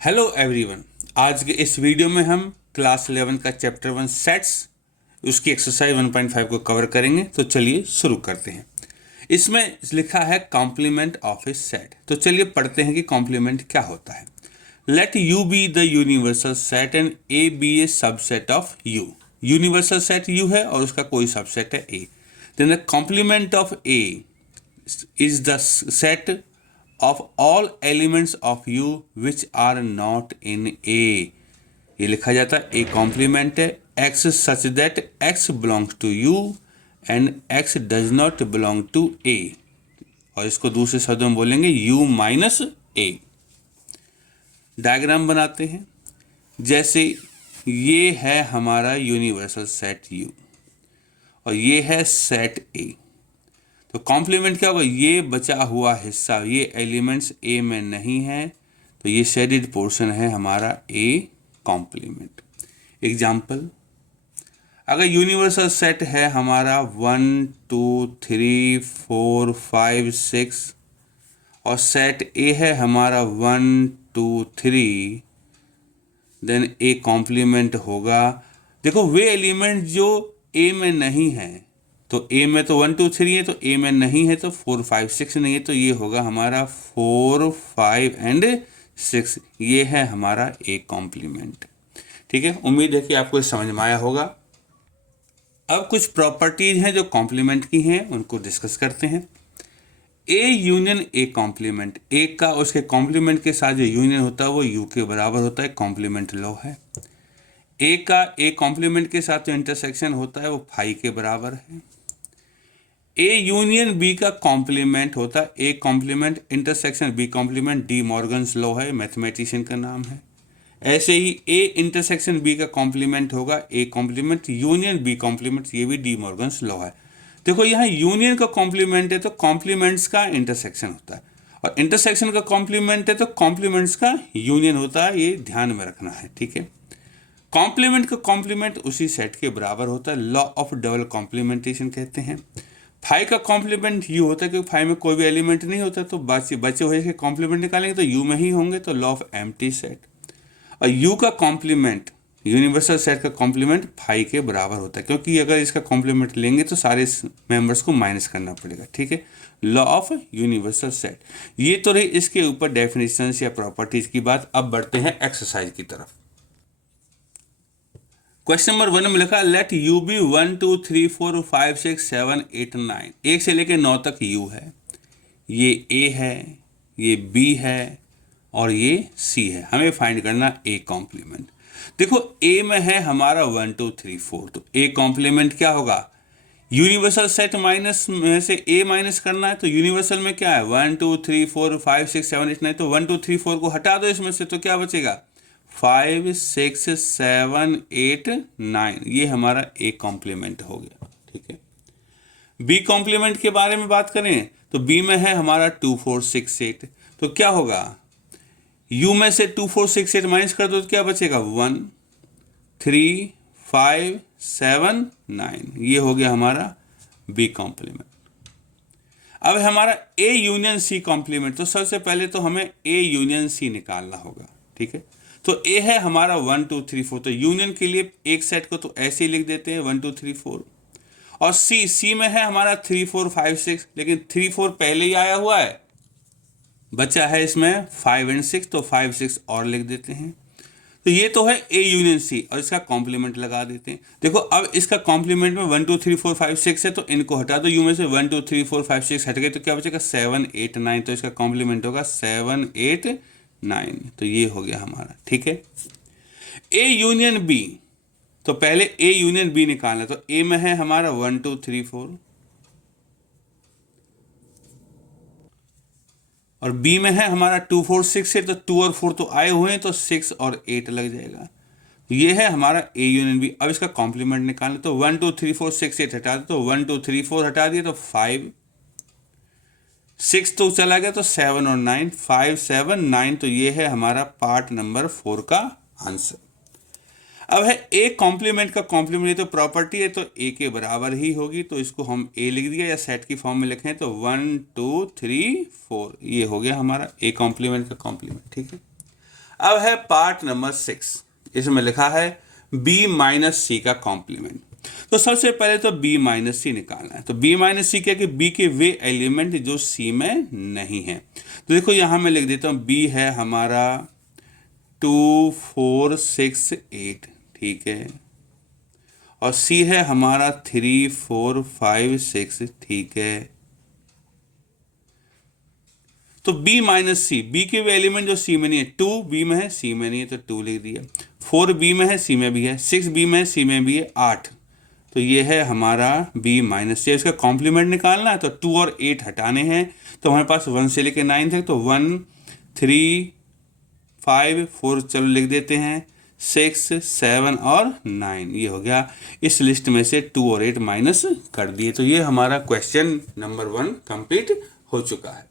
Hello everyone. आज के इस वीडियो में हम क्लास 11 का चैप्टर 1 सेट्स उसकी एक्सरसाइज 1.5 को कवर करेंगे। तो चलिए शुरू करते हैं। इसमें लिखा है कॉम्प्लीमेंट ऑफ ए सेट। तो चलिए पढ़ते हैं कि कॉम्प्लीमेंट क्या होता है। Let U be the universal set and A be a subset of U. Universal set U है और उसका कोई सबसेट है A. Then the complement of A is the set of all elements of u which are not in A। ये लिखा जाता है A complement है x such that x belongs to u and x does not belong to A। और इसको दूसरे शब्दों में बोलेंगे u माइनस ए। डायग्राम बनाते हैं। जैसे ये है हमारा यूनिवर्सल सेट u और ये है सेट A। तो कॉम्प्लीमेंट क्या होगा, ये बचा हुआ हिस्सा, ये एलिमेंट्स ए में नहीं है तो ये शेडेड पोर्शन है हमारा ए कॉम्प्लीमेंट। एग्जाम्पल, अगर यूनिवर्सल सेट है हमारा 1 2 3 4 5 6 और सेट ए है हमारा 1 2 3, देन ए कॉम्प्लीमेंट होगा। देखो वे एलिमेंट जो ए में नहीं है, तो ए में तो 1 2 3 है तो ए में नहीं है, तो 4 5 6 नहीं है, तो ये होगा हमारा 4 5 एंड 6। ये है हमारा ए कॉम्प्लीमेंट। ठीक है, उम्मीद है कि आपको समझ में आया होगा। अब कुछ प्रॉपर्टीज हैं जो कॉम्प्लीमेंट की हैं, उनको डिस्कस करते हैं। ए यूनियन ए कॉम्प्लीमेंट, ए का उसके कॉम्प्लीमेंट के साथ जो यूनियन होता है वो यू के बराबर होता है, कॉम्प्लीमेंट लॉ है। ए का ए कॉम्प्लीमेंट के साथ जो इंटरसेक्शन होता है वो फाई के बराबर है। ए यूनियन बी का कॉम्प्लीमेंट होता है A complement intersection B complement, De Morgan's law है, मैथमेटिशियन का नाम है। ऐसे ही ए इंटरसेक्शन बी का कॉम्प्लीमेंट होगा A complement union B complement, ये भी डी मॉर्गन्स लॉ है। देखो यहाँ यूनियन का कॉम्प्लीमेंट है तो कॉम्प्लीमेंट्स का इंटरसेक्शन होता है, और इंटरसेक्शन का कॉम्प्लीमेंट है तो कॉम्प्लीमेंट्स का यूनियन होता है, ये ध्यान में रखना है। ठीक है, कॉम्प्लीमेंट का कॉम्प्लीमेंट उसी सेट के बराबर होता है, लॉ ऑफ डबल कॉम्प्लीमेंटेशन कहते हैं। फाइव का कॉम्प्लीमेंट यू होता है क्योंकि फाइव में कोई भी एलिमेंट नहीं होता, तो बचे हुए के कॉम्प्लीमेंट निकालेंगे तो यू में ही होंगे, तो लॉ ऑफ एम्प्टी सेट। और यू का कॉम्प्लीमेंट यूनिवर्सल सेट का कॉम्प्लीमेंट फाइव के बराबर होता है, क्योंकि अगर इसका कॉम्प्लीमेंट लेंगे तो सारे मेंबर्स को माइनस करना पड़ेगा। ठीक है, लॉ ऑफ यूनिवर्सल सेट। ये तो रही इसके ऊपर डेफिनेशंस या प्रॉपर्टीज की बात। अब बढ़ते हैं एक्सरसाइज की तरफ। क्वेश्चन नंबर 1 में लिखा लेट यू बी 1 2 3 4 5 6 7 8 9। 1 से लेकर 9 तक यू है, ये ए है, ये बी है और ये सी है। हमें फाइंड करना ए कॉम्प्लीमेंट। देखो ए में है हमारा 1 2 3 4, तो ए कॉम्प्लीमेंट क्या होगा, यूनिवर्सल सेट माइनस में से ए माइनस करना है, तो यूनिवर्सल में क्या है 1 2 3 4 5 6 7 8 9, तो 1 2 3 4 को हटा दो इसमें से, तो क्या बचेगा 5 6 7 8 9। ये हमारा ए कॉम्प्लीमेंट हो गया। ठीक है, बी कॉम्प्लीमेंट के बारे में बात करें तो बी में है हमारा 2 4 6 8, तो क्या होगा यू में से 2 4 6 8 माइनस कर दो तो क्या बचेगा 1 3 5 7 9। ये हो गया हमारा बी कॉम्प्लीमेंट। अब हमारा ए यूनियन सी कॉम्प्लीमेंट, तो सबसे पहले तो हमें ए यूनियन सी निकालना होगा। ठीक है, तो ए है हमारा 1 2 3 4, तो यूनियन के लिए एक सेट को तो ऐसे ही लिख देते हैं 1 2 3 4। और सी में है हमारा 3 4 5 6, लेकिन 3 4 पहले ही आया हुआ है, बचा है इसमें 5 एंड 6, तो 5 6 और लिख देते हैं। तो ये तो है ए यूनियन सी, और इसका कॉम्प्लीमेंट लगा देते हैं। देखो अब इसका कॉम्प्लीमेंट में 1 2 3 4 5 6 है, तो इनको हटा दो, यू में से 1 2 3 4 5 6 हट गए, तो क्या बचेगा 7 8 9, तो इसका कॉम्प्लीमेंट होगा 7 8 9। तो ये हो गया हमारा। ठीक है, ए यूनियन बी, तो पहले ए यूनियन बी निकालना, तो ए में है हमारा 1 2 3 4 और बी में है हमारा 2 4 6 है, तो 2 और 4 तो आए हुए हैं, तो 6 और 8 लग जाएगा। ये है हमारा ए यूनियन बी। अब इसका कॉम्प्लीमेंट निकालना, तो 1 2 3 4 6 8 हटा दो, तो 1 2 3 4 हटा दिया तो 5 6 तो चला गया, तो 7 और 9 5 7 9, तो ये है हमारा पार्ट नंबर 4 का आंसर। अब है ए कॉम्प्लीमेंट का कॉम्प्लीमेंट, ये तो प्रॉपर्टी है तो ए के बराबर ही होगी, तो इसको हम ए लिख दिया, या सेट की फॉर्म में लिखें तो 1 2 3 4। ये हो गया हमारा ए कॉम्प्लीमेंट का कॉम्प्लीमेंट। ठीक है, अब है पार्ट नंबर 6, इसमें लिखा है b माइनस सी का कॉम्प्लीमेंट। तो सबसे पहले तो b माइनस सी निकालना है। तो b माइनस सी क्या कि b के वे एलिमेंट जो c में नहीं है। तो देखो यहाँ मैं लिख देता हूँ, b है हमारा 2 4 6 8, ठीक है, और c है हमारा 3 4 5 6, ठीक है। तो b माइनस सी, b के वे एलिमेंट जो c में नहीं है, 2 b में है c में नहीं है तो 2 लिख दिया, 4 b में है c में भी है, 6 b में है c में भी है, 8। तो ये है हमारा b माइनस सी। इसका कॉम्प्लीमेंट निकालना है तो 2 और 8 हटाने हैं। तो हमारे पास 1 से लेकर 9 तक, तो 1 3 5 4 चलो लिख देते हैं, 6 7 और 9, ये हो गया। इस लिस्ट में से 2 और 8 माइनस कर दिए। तो ये हमारा क्वेश्चन नंबर 1 कंप्लीट हो चुका है।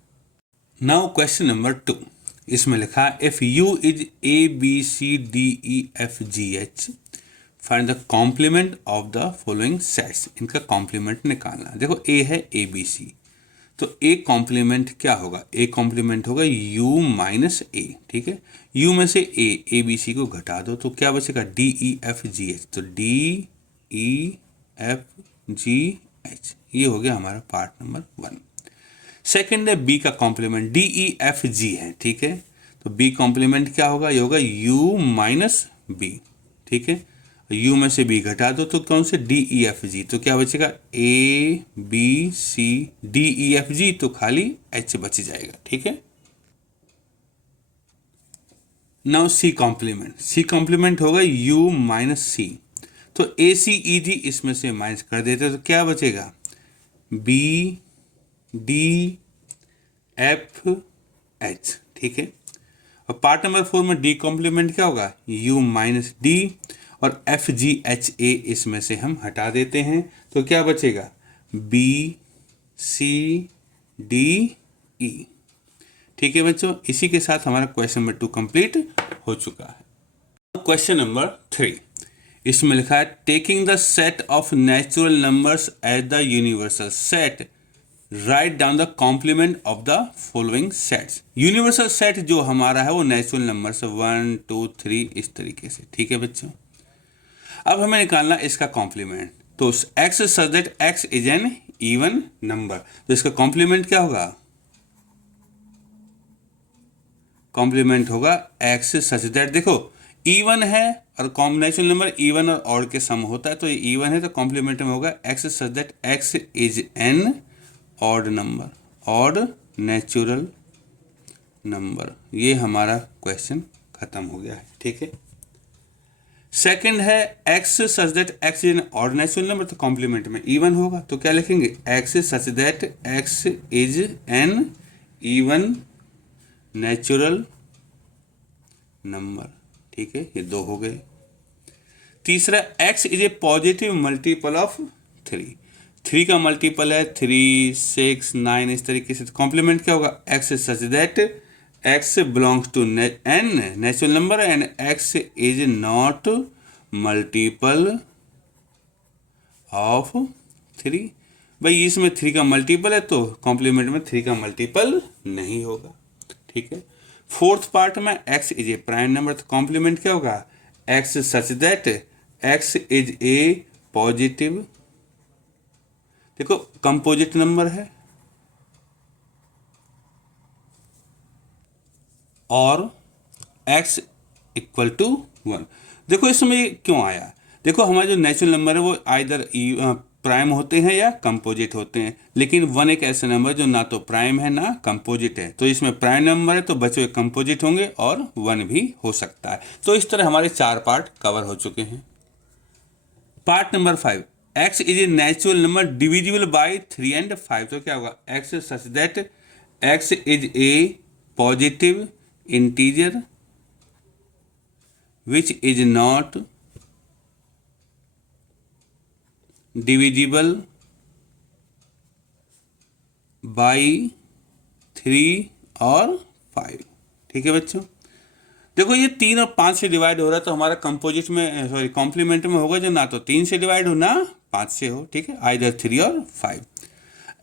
नाउ क्वेश्चन नंबर 2, इसमें लिखा है if u is a b c d e f g h find the complement of the following sets. इनका कॉम्प्लीमेंट निकालना। देखो a है a b c, तो a कॉम्प्लीमेंट क्या होगा, a कॉम्प्लीमेंट होगा u माइनस a, ठीक है। u में से a b c को घटा दो तो क्या बचेगा, d e f g h। तो d e f g h, ये हो गया हमारा पार्ट नंबर 1। सेकेंड है बी का complement, D E F G है, ठीक है। तो बी कॉम्प्लीमेंट क्या होगा, ये होगा यू माइनस बी, ठीक है। यू में से बी घटा दो तो कौन से, डी ई एफ जी। तो क्या बचेगा, A B C D E F G, तो खाली एच बच जाएगा, ठीक है। Now C complement, C complement होगा यू माइनस सी। तो ए सी ई जी इसमें से माइनस कर देते तो क्या बचेगा, बी डी एफ एच, ठीक है। और पार्ट नंबर 4 में डी कॉम्प्लीमेंट क्या होगा, यू माइनस डी, और एफ जी एच ए इसमें से हम हटा देते हैं तो क्या बचेगा, बी सी डी ई, ठीक है बच्चों। इसी के साथ हमारा क्वेश्चन नंबर 2 कंप्लीट हो चुका है। क्वेश्चन नंबर 3, इसमें लिखा है taking the set of natural numbers as the universal set, right down the complement of the following sets. Universal set जो हमारा है वो नेचुरल नंबर से 1 2 3 इस तरीके से, ठीक है बच्चों। अब हमें निकालना इसका कॉम्प्लीमेंट। तो x such that x is an even number, तो इसका कॉम्प्लीमेंट क्या होगा, कॉम्प्लीमेंट होगा x सच दैट, देखो इवन है और कॉम्बिनेशन नंबर इवन और ऑड के सम होता है, तो ये इवन है तो कॉम्प्लीमेंट में होगा x such that x is an odd number, odd natural number. ये हमारा क्वेश्चन खत्म हो गया है, ठीक है। सेकंड है x such that x is an odd natural number, तो कॉम्प्लीमेंट में इवन होगा, तो क्या लिखेंगे, x such that x is an even natural number, ठीक है। ये 2 हो गए। तीसरा x is A positive multiple of 3, 3 का मल्टीपल है 3 6 9 इस तरीके से, तो कॉम्प्लीमेंट क्या होगा, x such that x belongs to n natural number and x is not multiple of 3। भाई इसमें 3 का मल्टीपल है तो कॉम्प्लीमेंट में 3 का मल्टीपल नहीं होगा, ठीक है। फोर्थ पार्ट में x is A prime number, तो कॉम्प्लीमेंट क्या होगा, x such that x is A positive, देखो कंपोजिट नंबर है, और x इक्वल टू 1। देखो इसमें क्यों आया, देखो हमारे जो नेचुरल नंबर है वो आइदर प्राइम होते हैं या कंपोजिट होते हैं, लेकिन 1 एक ऐसा नंबर जो ना तो प्राइम है ना कंपोजिट है, तो इसमें प्राइम नंबर है तो बचे हुए कंपोजिट होंगे और 1 भी हो सकता है। तो इस तरह हमारे 4 पार्ट कवर हो चुके हैं। Part number 5, x is a natural number divisible by 3 and 5, तो क्या होगा, x such that x is A positive integer which is not divisible by 3 और 5, ठीक है बच्चों। देखो ये 3 और 5 से डिवाइड हो रहा है तो हमारा कंपोजिट में सॉरी कॉम्प्लीमेंट में होगा जो ना तो 3 से डिवाइड हो ना 5 से हो, ठीक है, आइदर 3 और 5।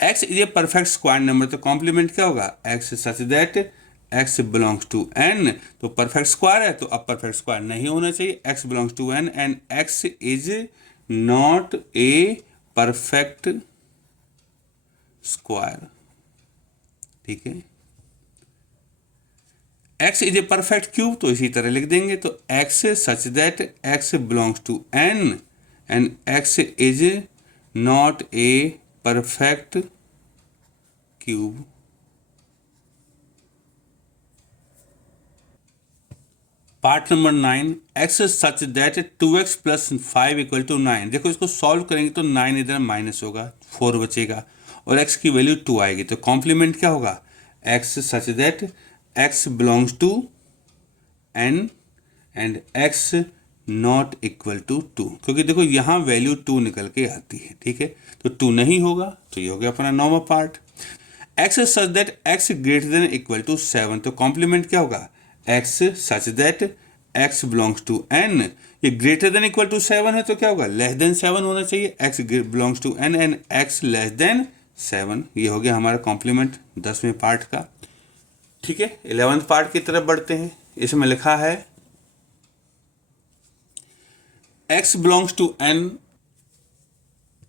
x is a perfect square number, तो कॉम्प्लीमेंट क्या होगा, x such that x belongs to n, तो परफेक्ट स्क्वायर है तो अब परफेक्ट स्क्वायर नहीं होना चाहिए, x belongs to n and x is not a perfect square. ठीक है, x is a perfect cube, तो इसी तरह लिख देंगे, तो x such that x belongs to n and x is not a perfect cube. Part number 9, x such that 2x plus 5 equal to 9। देखो इसको सॉल्व करेंगे तो 9 इधर माइनस होगा, 4 बचेगा और x की वैल्यू 2 आएगी, तो कॉम्प्लीमेंट क्या होगा, x such that x belongs to n and x not equal to 2, क्योंकि देखो यहाँ वैल्यू 2 निकल के आती है। ठीक है, तो 2 नहीं होगा, तो ये हो गया अपना normal part. x such that x greater than equal to 7, तो कॉम्प्लीमेंट क्या होगा, x such that x belongs to n, ये ग्रेटर देन इक्वल टू 7 है तो क्या होगा, लेस देन 7 होना चाहिए, x belongs to n and x less than 7। ये हो गया हमारा कॉम्प्लीमेंट 10वें पार्ट का। ठीक है, 11th पार्ट की तरफ बढ़ते हैं। इसमें लिखा है x belongs to n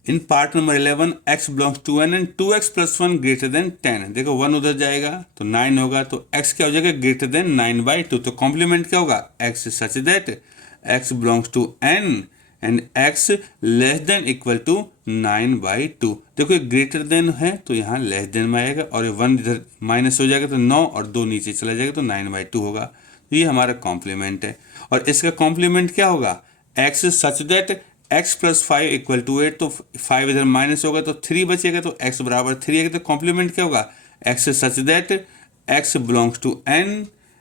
in part number 11 x belongs to n and 2x plus 1 greater than 10। देखो 1 उधर जाएगा तो 9 होगा, तो x क्या हो जाएगा, ग्रेटर देन 9/2, तो कॉम्प्लीमेंट क्या होगा, x such that x belongs to n and x less than equal to 9/2। देखो ये ग्रेटर देन है तो यहाँ लेस देन में आएगा और ये 1 इधर माइनस हो जाएगा तो 9 और 2 नीचे चला जाएगा तो 9/2 होगा, तो ये हमारा कॉम्प्लीमेंट है। और इसका कॉम्प्लीमेंट क्या होगा, x such that x plus 5 equal to 8, तो 5 इधर माइनस होगा तो 3 बचेगा, तो x बराबर 3 आएगा, तो कॉम्प्लीमेंट क्या होगा, x such that x belongs to n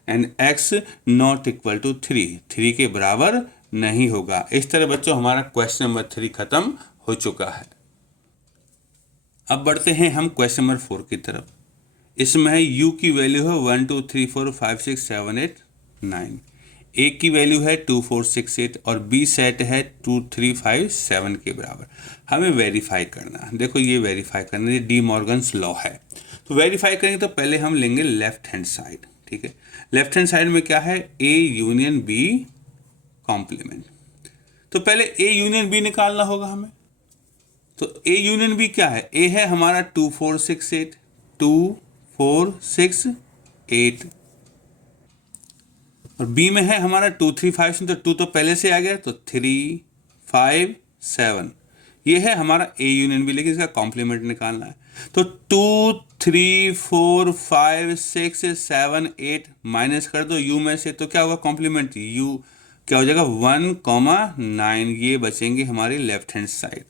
and x not equal to 3 के बराबर नहीं होगा। इस तरह बच्चों हमारा क्वेश्चन नंबर 3 खत्म हो चुका है। अब बढ़ते हैं हम क्वेश्चन नंबर 4 की तरफ। इसमें है u की वैल्यू है 1 2 3 4 5 6 7 8 9, ए की वैल्यू है 2 4 6 8 और बी सेट है 2 3 5 7 के बराबर। हमें वेरीफाई करना है। देखो ये वेरीफाई करना, ये डी मॉर्गन्स लॉ है। तो वेरीफाई करेंगे तो पहले हम लेंगे लेफ्ट हैंड साइड। ठीक है, लेफ्ट हैंड साइड में क्या है, ए यूनियन बी कॉम्प्लीमेंट। तो पहले ए यूनियन बी निकालना होगा हमें। तो ए यूनियन बी क्या है, ए है हमारा 2 4 6 8, 2 4 6 8 और बी में है हमारा 2 3 5, तो 2 तो पहले से आ गया, तो 3 5 7, ये है हमारा ए यूनियन बी, लेकिन इसका कॉम्प्लीमेंट निकालना है। तो 2 3 4 5 6 7 8 माइनस कर दो यू में से, तो क्या होगा कॉम्प्लीमेंट, यू क्या हो जाएगा 1,9, ये बचेंगे हमारी left hand side.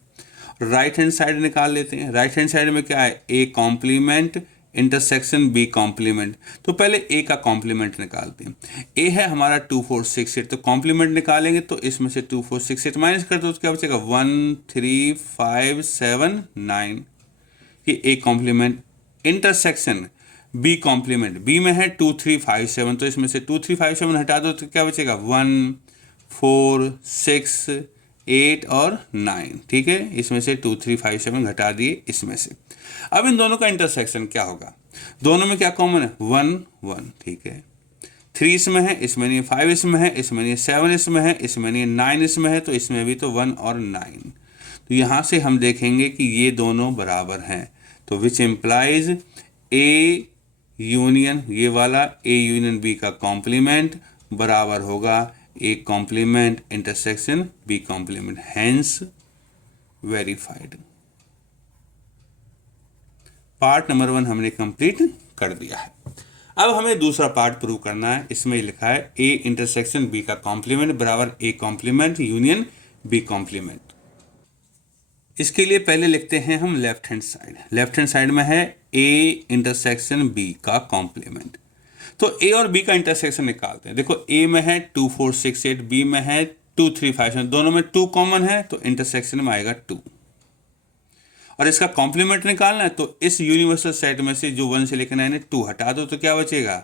Right hand side निकाल लेते हैं। राइट हैंड साइड में क्या है, A complement intersection B complement. तो पहले ए का कॉम्प्लीमेंट निकालते हैं। ए है हमारा 2 4 6 8, तो कॉम्प्लीमेंट निकालेंगे तो इसमें से 2 4 6 8 माइनस कर दो तो क्या बचेगा 1 3 5 7 9, ये A complement. Intersection B complement, B में है 2 3 5 7, तो इसमें से 2 3 5 7 हटा दो तो क्या बचेगा 1 4 6 8 और 9। ठीक है, इसमें से 2 3 5 7 घटा दिए इसमें से। अब इन दोनों का इंटरसेक्शन क्या होगा, दोनों में क्या कॉमन है 1 1। ठीक है, 3 इसमें है, इसमें नहीं, 5 इसमें है, इसमें नहीं, 7 इसमें है, इसमें नहीं, 9 इसमें है, तो इसमें भी तो 1 और 9। तो यहाँ से हम देखेंगे कि ये दोनों बराबर हैं, तो विच इम्प्लाइज ए यूनियन, ये वाला ए यूनियन बी का कॉम्प्लीमेंट बराबर होगा A complement intersection B complement, hence verified. Part number 1 हमने कंप्लीट कर दिया है। अब हमें दूसरा पार्ट प्रूव करना है। इसमें लिखा है ए इंटरसेक्शन बी का कॉम्प्लीमेंट बराबर A complement union B complement. इसके लिए पहले लिखते हैं हम left hand side. Left hand side में है ए इंटरसेक्शन बी का कॉम्प्लीमेंट, तो ए और बी का इंटरसेक्शन निकालते हैं। देखो ए में है 2 4 6 8, बी में है 2 3 5 7, दोनों में 2 कॉमन है तो इंटरसेक्शन में आएगा 2, और इसका कॉम्प्लीमेंट निकालना है तो इस यूनिवर्सल सेट में से जो 1 से लेकर 9 है 2 हटा दो तो क्या बचेगा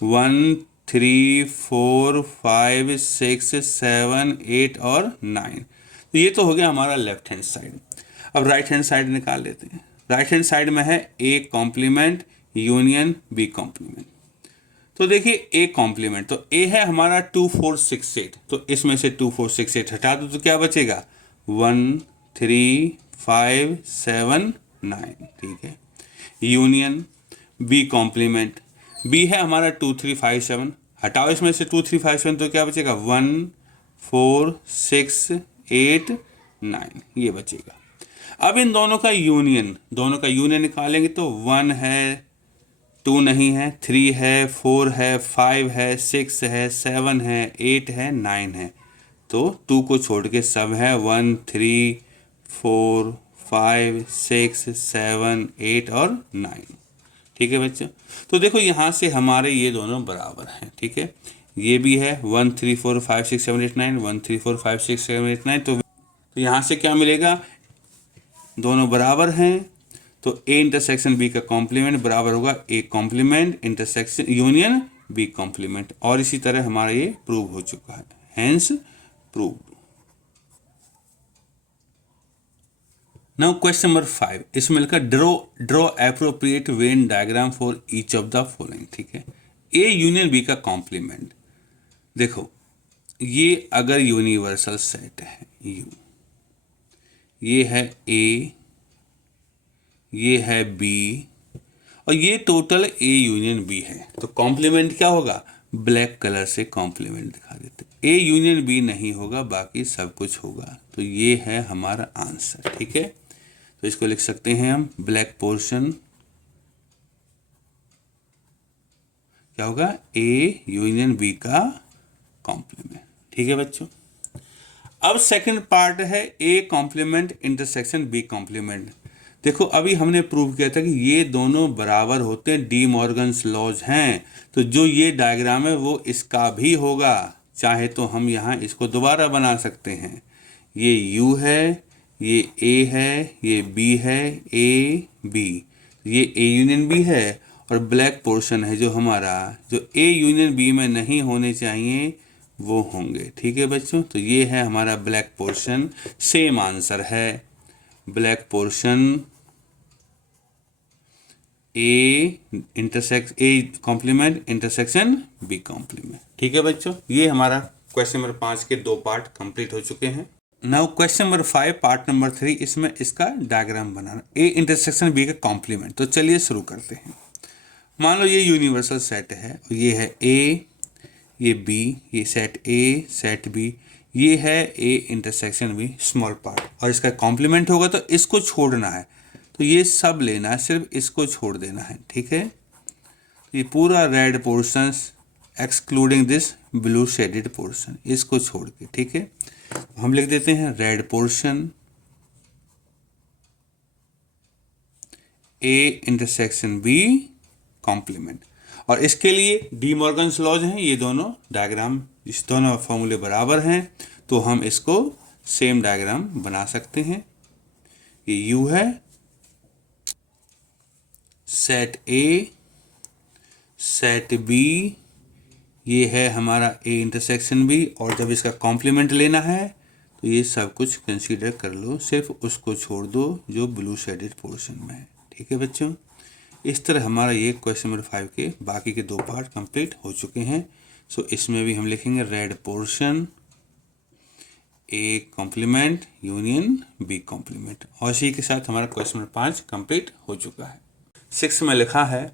1 3 4 5 6 7 8 और 9। तो ये तो हो गया हमारा लेफ्ट हैंड साइड। अब राइट हैंड साइड निकाल लेते हैं। राइट हैंड साइड में है A complement union B complement. तो देखिए ए कॉम्प्लीमेंट, तो ए है हमारा 2 4 6 8, तो इसमें से 2 4 6 8 हटा दो तो क्या बचेगा 1 3 5 7 9, ठीक है। यूनियन बी कॉम्प्लीमेंट, बी है हमारा 2 3 5 7, हटाओ इसमें से 2 3 5 7 तो क्या बचेगा 1 4 6 8 9, ये बचेगा। अब इन दोनों का यूनियन निकालेंगे तो 1 है, 2 नहीं है, 3 है, 4 है, 5 है, 6 है, 7 है, 8 है, 9 है, तो 2 को छोड़ के सब है 1 3 4 5 6 7 8 और 9, ठीक है बच्चों। तो देखो यहाँ से हमारे ये दोनों बराबर हैं, ठीक है। ये भी है 1 3 4 5 6 7 8 9, 1 3 4 5 6 7 8 9, तो यहाँ से क्या मिलेगा, दोनों बराबर हैं, तो ए इंटरसेक्शन बी का कॉम्प्लीमेंट बराबर होगा A complement intersection union B complement, और इसी तरह हमारा ये प्रूव हो चुका है, hence prove. Now question number 5, इसमें लिखा draw appropriate Venn diagram for each of the following, ठीक है। ए यूनियन बी का कॉम्प्लीमेंट, देखो ये अगर यूनिवर्सल सेट है यू, ये है ए, ये है बी, और ये टोटल ए यूनियन बी है, तो कॉम्प्लीमेंट क्या होगा, ब्लैक कलर से कॉम्प्लीमेंट दिखा देते, ए यूनियन बी नहीं होगा, बाकी सब कुछ होगा, तो ये है हमारा आंसर, ठीक है। तो इसको लिख सकते हैं हम ब्लैक पोर्शन क्या होगा, ए यूनियन बी का कॉम्प्लीमेंट, ठीक है बच्चों। अब सेकंड पार्ट है A complement intersection B complement. देखो अभी हमने प्रूव किया था कि ये दोनों बराबर होते हैं, डी मॉर्गन्स लॉज हैं, तो जो ये डायग्राम है वो इसका भी होगा, चाहे तो हम यहाँ इसको दोबारा बना सकते हैं, ये यू है, ये ए है, ये बी है, ए बी, ये ए यूनियन बी है, और ब्लैक पोर्शन है जो हमारा, जो ए यूनियन बी में नहीं होने चाहिए वो होंगे, ठीक है बच्चों। तो ये है हमारा ब्लैक पोर्शन, सेम आंसर है, black portion A complement intersection B complement, ठीक है बच्चों। ये हमारा क्वेश्चन नंबर 5 के 2 पार्ट कंप्लीट हो चुके हैं। Now question number 5 part number 3, इसमें इसका डायग्राम बनाना, ए इंटरसेक्शन बी का कॉम्प्लीमेंट। तो चलिए शुरू करते हैं। मान लो ये यूनिवर्सल सेट है, ये है ए, ये बी, ये सेट ए सेट बी, ये है A intersection B small part, और इसका कॉम्प्लीमेंट होगा तो इसको छोड़ना है, तो ये सब लेना है, सिर्फ इसको छोड़ देना है, ठीक है। ये पूरा red portions excluding this blue shaded portion, इसको छोड़ के, ठीक है। हम लिख देते हैं red portion A intersection B complement, और इसके लिए डी मॉर्गन्स लॉज हैं, ये दोनों डायग्राम, इस दोनों फॉर्मूले बराबर हैं, तो हम इसको सेम डायग्राम बना सकते हैं। ये यू है, सेट ए, सेट बी, ये है हमारा ए इंटरसेक्शन बी, और जब इसका कॉम्प्लीमेंट लेना है तो ये सब कुछ कंसीडर कर लो, सिर्फ उसको छोड़ दो जो ब्लू शेडेड पोर्शन में है, ठीक है बच्चों। इस तरह हमारा ये क्वेश्चन नंबर 5 के बाकी के 2 पार्ट कंप्लीट हो चुके हैं। सो इसमें भी हम लिखेंगे red portion A complement union B complement, और इसी के साथ हमारा क्वेश्चन नंबर 5 कंप्लीट हो चुका है। 6 में लिखा है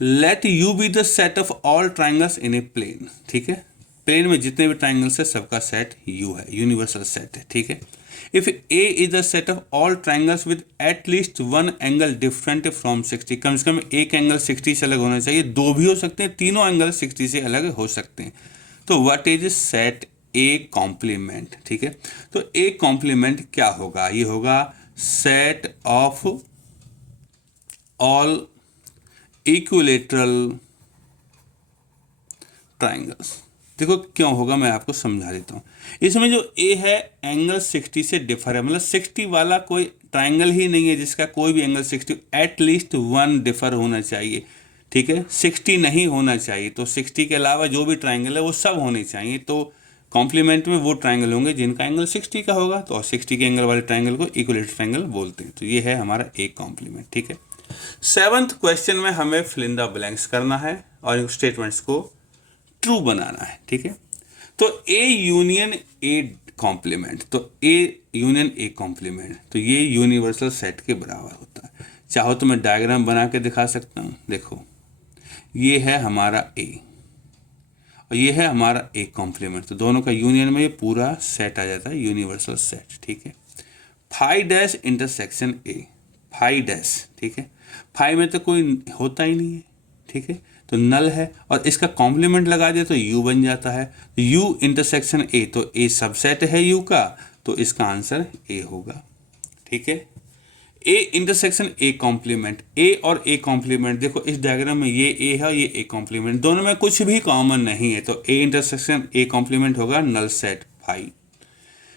let U be the set of all triangles in a plane, ठीक है। प्लेन में जितने भी ट्राइंगल्स है सबका सेट यू है, यूनिवर्सल सेट है, ठीक है। If A is the set of all triangles with at least one angle different from 60, कम से कम एक एंगल 60 से अलग होना चाहिए, 2 भी हो सकते हैं, तीनों एंगल 60 से अलग हो सकते हैं, तो what is set A complement, ठीक है। तो ए कॉम्प्लीमेंट क्या होगा, ये होगा set of all equilateral triangles. देखो क्यों होगा मैं आपको समझा देता हूँ। इसमें जो ए है एंगल 60 से डिफर है, मतलब 60 वाला कोई ट्राइंगल ही नहीं है जिसका कोई भी एंगल 60, एट लीस्ट 1 डिफर होना चाहिए, ठीक है। 60 नहीं होना चाहिए, तो 60 के अलावा जो भी ट्राइंगल है वो सब होने चाहिए, तो कॉम्प्लीमेंट में वो ट्राइंगल होंगे जिनका एंगल 60 का होगा, तो 60 के एंगल वाले ट्राइंगल को इक्विलेटरल ट्राइंगल बोलते हैं। तो ये है हमारा एक कॉम्प्लीमेंट, ठीक है। 7th क्वेश्चन में हमें फिल इन द ब्लैंक्स करना है, और स्टेटमेंट्स को ट्रू बनाना है, ठीक है। तो ए यूनियन ए कॉम्प्लीमेंट, तो ए यूनियन ए कॉम्प्लीमेंट, तो ये यूनिवर्सल सेट के बराबर होता है। चाहो तो मैं डायग्राम बना के दिखा सकता हूँ। देखो ये है हमारा ए और ये है हमारा ए कॉम्प्लीमेंट, तो दोनों का यूनियन में ये पूरा सेट आ जाता है, यूनिवर्सल सेट, ठीक है। Five dash intersection A, five dash, ठीक है। फाइव में तो कोई होता ही नहीं है, ठीक है, तो नल है, और इसका कॉम्प्लीमेंट लगा दिया तो यू बन जाता है। यू इंटरसेक्शन ए, तो ए सबसेट है यू का, तो इसका आंसर ए होगा, ठीक है। ए इंटरसेक्शन ए कॉम्प्लीमेंट, ए और ए कॉम्प्लीमेंट, देखो इस डायग्राम में ये ए है, ये ए कॉम्प्लीमेंट, दोनों में कुछ भी कॉमन नहीं है, तो ए इंटरसेक्शन ए कॉम्प्लीमेंट होगा नल सेट फाइव।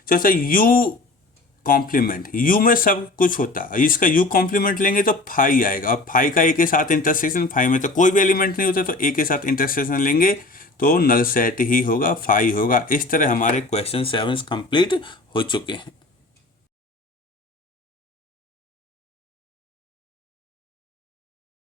चौथा यू कॉम्प्लीमेंट, यू में सब कुछ होता है, इसका यू कॉम्प्लीमेंट लेंगे तो फाइव आएगा, और फाइव का ए के साथ इंटरसेक्शन, फाइव में तो कोई भी एलिमेंट नहीं होता, तो ए के साथ इंटरसेक्शन लेंगे तो नल सेट ही होगा, फाइव होगा। इस तरह हमारे क्वेश्चन 7 कंप्लीट हो चुके हैं।